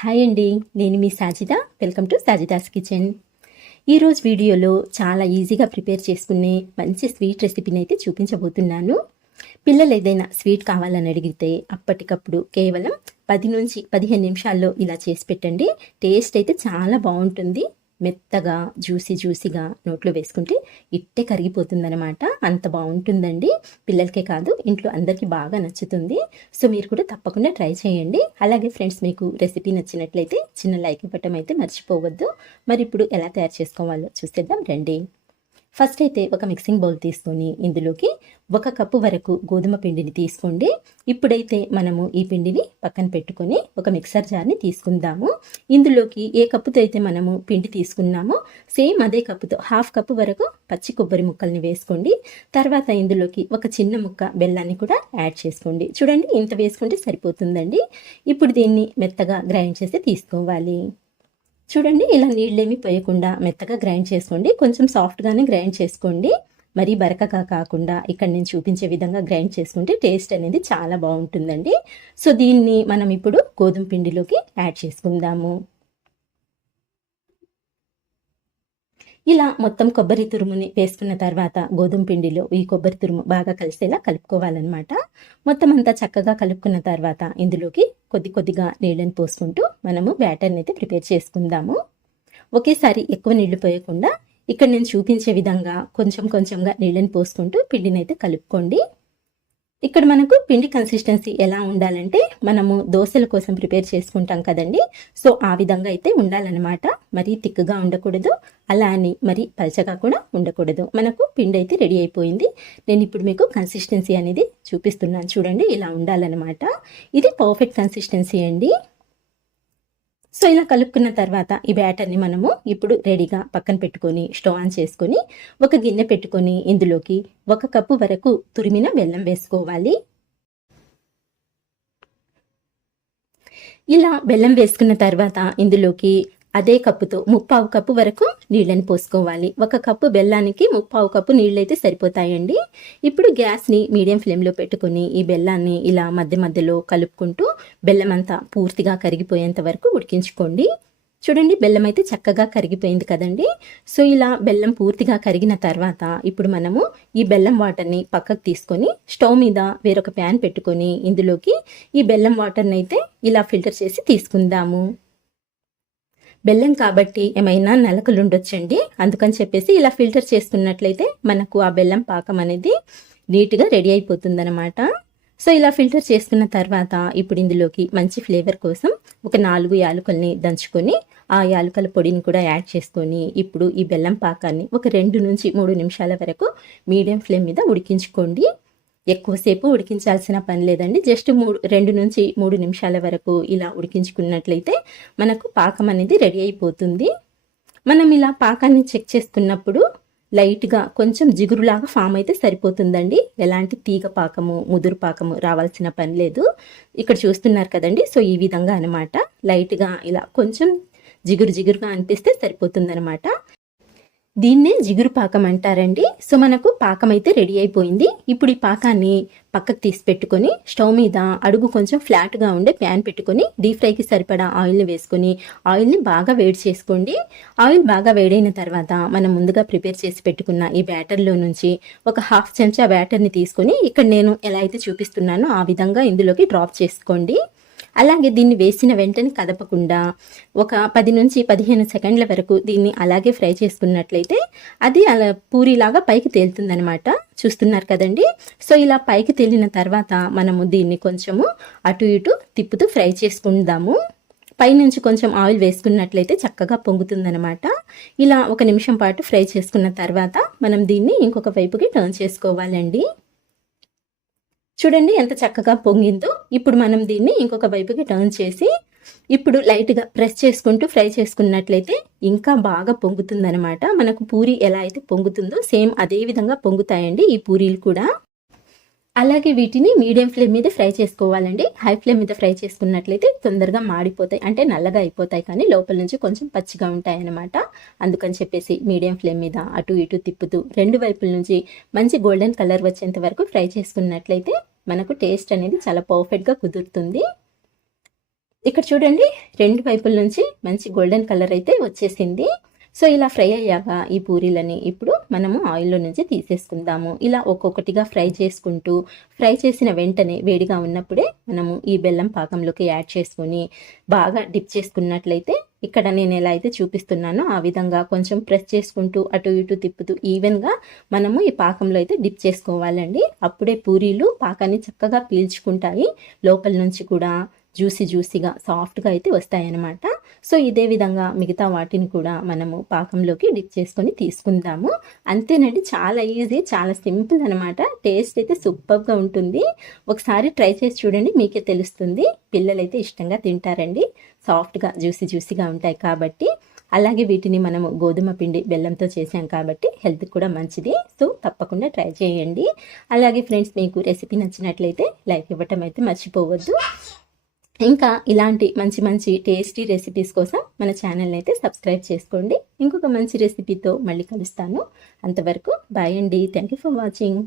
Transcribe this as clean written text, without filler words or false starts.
Hi అండి, నేను మీ Sajida. Welcome to Sajida's kitchen. ఈరోజు వీడియోలో చాలా ఈజీగా ప్రిపేర్ చేసుకునే మంచి స్వీట్ రెసిపీని అయితే చూపించబోతున్నాను. పిల్లలు ఏదైనా స్వీట్ కావాలని అడిగితే అప్పటికప్పుడు కేవలం 10 నుంచి 15 నిమిషాల్లో ఇలా చేసి పెట్టండి. టేస్ట్ అయితే చాలా బాగుంటుంది. మెత్తగా జ్యూసీగా నోట్లో వేసుకుంటే ఇట్టే కరిగిపోతుందనమాట. అంత బాగుంటుందండి. పిల్లలకే కాదు, ఇంట్లో అందరికీ బాగా నచ్చుతుంది. సో మీరు కూడా తప్పకుండా ట్రై చేయండి. అలాగే ఫ్రెండ్స్, మీకు రెసిపీ నచ్చినట్లయితే చిన్న లైక్ ఇవ్వటం అయితే మర్చిపోవద్దు. మరి ఇప్పుడు ఎలా తయారు చేసుకోవాలో చూసేద్దాం రండి. ఫస్ట్ అయితే ఒక మిక్సింగ్ బౌల్ తీసుకొని ఇందులోకి 1 కప్పు వరకు గోధుమ పిండిని తీసుకోండి. ఇప్పుడైతే మనము ఈ పిండిని పక్కన పెట్టుకొని ఒక మిక్సర్ జార్ని తీసుకుందాము. ఇందులోకి ఏ కప్పుతో అయితే మనము పిండి తీసుకున్నామో సేమ్ అదే కప్పుతో 1/2 కప్పు వరకు పచ్చి కొబ్బరి ముక్కల్ని వేసుకోండి. తర్వాత ఇందులోకి ఒక చిన్న ముక్క బెల్లాన్ని కూడా యాడ్ చేసుకోండి. చూడండి, ఇంత వేసుకుంటే సరిపోతుందండి. ఇప్పుడు దీన్ని మెత్తగా గ్రైండ్ చేసి తీసుకోవాలి. చూడండి, ఇలా నీళ్ళేమి పోయకుండా మెత్తగా గ్రైండ్ చేసుకోండి. కొంచెం సాఫ్ట్గానే గ్రైండ్ చేసుకోండి. మరీ బరకగా కాకుండా ఇక్కడ నేను చూపించే విధంగా గ్రైండ్ చేసుకుంటే టేస్ట్ అనేది చాలా బాగుంటుందండి. సో దీన్ని మనం ఇప్పుడు గోధుమ పిండిలోకి యాడ్ చేసుకుందాము. ఇలా మొత్తం కొబ్బరి తురుముని వేసుకున్న తర్వాత గోధుమ పిండిలో ఈ కొబ్బరి తురుము బాగా కలిసేలా కలుపుకోవాలన్నమాట. మొత్తం అంతా చక్కగా కలుపుకున్న తర్వాత ఇందులోకి కొద్దిగా నీళ్ళని పోసుకుంటూ మనము బ్యాటర్ని అయితే ప్రిపేర్ చేసుకుందాము. ఒకేసారి ఎక్కువ నీళ్లు పోయకుండా ఇక్కడ నేను చూపించే విధంగా కొంచెంగా నీళ్ళని పోసుకుంటూ పిండిని అయితే కలుపుకోండి. ఇక్కడ మనకు పిండి కన్సిస్టెన్సీ ఎలా ఉండాలంటే, మనము దోశల కోసం ప్రిపేర్ చేసుకుంటాం కదండి. సో ఆ విధంగా అయితే ఉండాలన్నమాట. మరీ తిక్కుగా ఉండకూడదు, అలా అని మరీ పలచగా కూడా ఉండకూడదు. మనకు పిండి అయితే రెడీ అయిపోయింది. నేను ఇప్పుడు మీకు కన్సిస్టెన్సీ అనేది చూపిస్తున్నాను. చూడండి, ఇలా ఉండాలన్నమాట. ఇది పర్ఫెక్ట్ కన్సిస్టెన్సీ అండి. సో ఇలా కలుపుకున్న తర్వాత ఈ బ్యాటర్ని మనము ఇప్పుడు రెడీగా పక్కన పెట్టుకొని స్టవ్ ఆన్ చేసుకొని ఒక గిన్నె పెట్టుకొని ఇందులోకి 1 కప్పు వరకు తురిమిన బెల్లం వేసుకోవాలి. ఇలా బెల్లం వేసుకున్న తర్వాత ఇందులోకి అదే కప్పుతో 3/4 కప్పు వరకు నీళ్ళని పోసుకోవాలి. 1 కప్పు బెల్లానికి 3/4 కప్పు నీళ్ళైతే సరిపోతాయండి. ఇప్పుడు గ్యాస్ని మీడియం ఫ్లేమ్లో పెట్టుకుని ఈ బెల్లాన్ని ఇలా మధ్యలో కలుపుకుంటూ బెల్లం అంతా పూర్తిగా కరిగిపోయేంత వరకు ఉడికించుకోండి. చూడండి, బెల్లం అయితే చక్కగా కరిగిపోయింది కదండి. సో ఇలా బెల్లం పూర్తిగా కరిగిన తర్వాత ఇప్పుడు మనము ఈ బెల్లం వాటర్ని పక్కకు తీసుకొని స్టవ్ మీద వేరొక ప్యాన్ పెట్టుకొని ఇందులోకి ఈ బెల్లం వాటర్ని అయితే ఇలా ఫిల్టర్ చేసి తీసుకుందాము. బెల్లం కాబట్టి ఏమైనా నలకలు ఉండొచ్చండి. అందుకని చెప్పేసి ఇలా ఫిల్టర్ చేసుకున్నట్లయితే మనకు ఆ బెల్లం పాకం అనేది నీట్గా రెడీ అయిపోతుందన్నమాట. సో ఇలా ఫిల్టర్ చేసుకున్న తర్వాత ఇప్పుడు ఇందులోకి మంచి ఫ్లేవర్ కోసం ఒక 4 యాలకుల్ని దంచుకొని ఆ యాలకుల పొడిని కూడా యాడ్ చేసుకొని ఇప్పుడు ఈ బెల్లం పాకాన్ని ఒక 2 నుంచి 3 నిమిషాల వరకు మీడియం ఫ్లేమ్ మీద ఉడికించుకోండి. ఎక్కువసేపు ఉడికించాల్సిన పని లేదండి. జస్ట్ 2 నుంచి 3 నిమిషాల వరకు ఇలా ఉడికించుకున్నట్లయితే మనకు పాకం అనేది రెడీ అయిపోతుంది. మనం ఇలా పాకాన్ని చెక్ చేసుకున్నప్పుడు లైట్గా కొంచెం జిగురులాగా ఫామ్ అయితే సరిపోతుందండి. ఎలాంటి తీగ పాకము, ముదురు పాకము రావాల్సిన పని లేదు. ఇక్కడ చూస్తున్నారు కదండి. సో ఈ విధంగా అనమాట. లైట్గా ఇలా కొంచెం జిగురుగా అనిపిస్తే సరిపోతుందనమాట. దీన్నే జిగురు పాకం అంటారండి. సో మనకు పాకం అయితే రెడీ అయిపోయింది. ఇప్పుడు ఈ పాకాన్ని పక్కకు తీసి పెట్టుకొని స్టవ్ మీద అడుగు కొంచెం ఫ్లాట్గా ఉండే ప్యాన్ పెట్టుకొని డీప్ ఫ్రైకి సరిపడా ఆయిల్ని వేసుకొని ఆయిల్ని బాగా వేడి చేసుకోండి. ఆయిల్ బాగా వేడైన తర్వాత మనం ముందుగా ప్రిపేర్ చేసి పెట్టుకున్న ఈ బ్యాటర్లో నుంచి ఒక 1/2 చెంచా బ్యాటర్ని తీసుకొని ఇక్కడ నేను ఎలా అయితే చూపిస్తున్నానో ఆ విధంగా ఇందులోకి డ్రాప్ చేసుకోండి. అలాగే దీన్ని వేసిన వెంటనే కదపకుండా ఒక 10 నుంచి 15 సెకండ్ల వరకు దీన్ని అలాగే ఫ్రై చేసుకున్నట్లయితే అది అలా పూరిలాగా పైకి తేలుతుందనమాట. చూస్తున్నారు కదండి. సో ఇలా పైకి తేలిన తర్వాత మనము దీన్ని కొంచెము అటు ఇటు తిప్పుతూ ఫ్రై చేసుకుందాము. పైనుంచి కొంచెం ఆయిల్ వేసుకున్నట్లయితే చక్కగా పొంగుతుందనమాట. ఇలా 1 నిమిషం పాటు ఫ్రై చేసుకున్న తర్వాత మనం దీన్ని ఇంకొక వైపుకి టర్న్ చేసుకోవాలండి. చూడండి ఎంత చక్కగా పొంగిందో. ఇప్పుడు మనం దీన్ని ఇంకొక వైపుకి టర్న్ చేసి ఇప్పుడు లైట్గా ప్రెస్ చేసుకుంటూ ఫ్రై చేసుకున్నట్లయితే ఇంకా బాగా పొంగుతుందనమాట. మనకు పూరి ఎలా అయితే పొంగుతుందో సేమ్ అదే విధంగా పొంగుతాయండి ఈ పూరీలు కూడా. అలాగే వీటిని మీడియం ఫ్లేమ్ మీద ఫ్రై చేసుకోవాలండి. హై ఫ్లేమ్ మీద ఫ్రై చేసుకున్నట్లయితే తొందరగా మాడిపోతాయి, అంటే నల్లగా అయిపోతాయి, కానీ లోపల నుంచి కొంచెం పచ్చిగా ఉంటాయి అన్నమాట. అందుకని చెప్పేసి మీడియం ఫ్లేమ్ మీద అటు ఇటు తిప్పుతూ 2 వైపుల నుంచి మంచి గోల్డెన్ కలర్ వచ్చేంత వరకు ఫ్రై చేసుకున్నట్లయితే మనకు టేస్ట్ అనేది చాలా పర్ఫెక్ట్గా కుదురుతుంది. ఇక్కడ చూడండి 2 వైపుల నుంచి మంచి గోల్డెన్ కలర్ అయితే వచ్చేసింది. సో ఇలా ఫ్రై అయ్యాక ఈ పూరీలని ఇప్పుడు మనము ఆయిల్లో నుంచి తీసేసుకుందాము. ఇలా ఒక్కొక్కటిగా ఫ్రై చేసుకుంటూ ఫ్రై చేసిన వెంటనే వేడిగా ఉన్నప్పుడే మనము ఈ బెల్లం పాకంలోకి యాడ్ చేసుకొని బాగా డిప్ చేసుకున్నట్లయితే ఇక్కడ నేను ఎలా అయితే చూపిస్తున్నానో ఆ విధంగా కొంచెం ప్రెస్ చేసుకుంటూ అటు ఇటు తిప్పుతూ ఈవెన్గా మనము ఈ పాకంలో అయితే డిప్ చేసుకోవాలండి. అప్పుడే పూరీలు పాకాన్ని చక్కగా పీల్చుకుంటాయి, లోపల నుంచి కూడా జ్యూసీగా సాఫ్ట్గా అయితే వస్తాయన్నమాట. సో ఇదే విధంగా మిగతా వాటిని కూడా మనము పాకంలోకి డిప్ చేసుకొని తీసుకుందాము. అంతేనండి, చాలా ఈజీ, చాలా సింపుల్ అనమాట. టేస్ట్ అయితే సూపర్గా ఉంటుంది. ఒకసారి ట్రై చేసి చూడండి, మీకే తెలుస్తుంది. పిల్లలైతే ఇష్టంగా తింటారండి, సాఫ్ట్గా జ్యూసీగా ఉంటాయి కాబట్టి. అలాగే వీటిని మనము గోధుమ పిండి బెల్లంతో చేసాం కాబట్టి హెల్త్కి కూడా మంచిది. సో తప్పకుండా ట్రై చేయండి. అలాగే ఫ్రెండ్స్, మీకు రెసిపీ నచ్చినట్లయితే లైక్ ఇవ్వటం అయితే మర్చిపోవద్దు. ఇంకా ఇలాంటి మంచి టేస్టీ రెసిపీస్ కోసం మన ఛానల్ని అయితే సబ్స్క్రైబ్ చేసుకోండి. ఇంకొక మంచి రెసిపీతో మళ్ళీ కలుస్తాను. అంతవరకు బాయ్ అండి. Thank you for watching.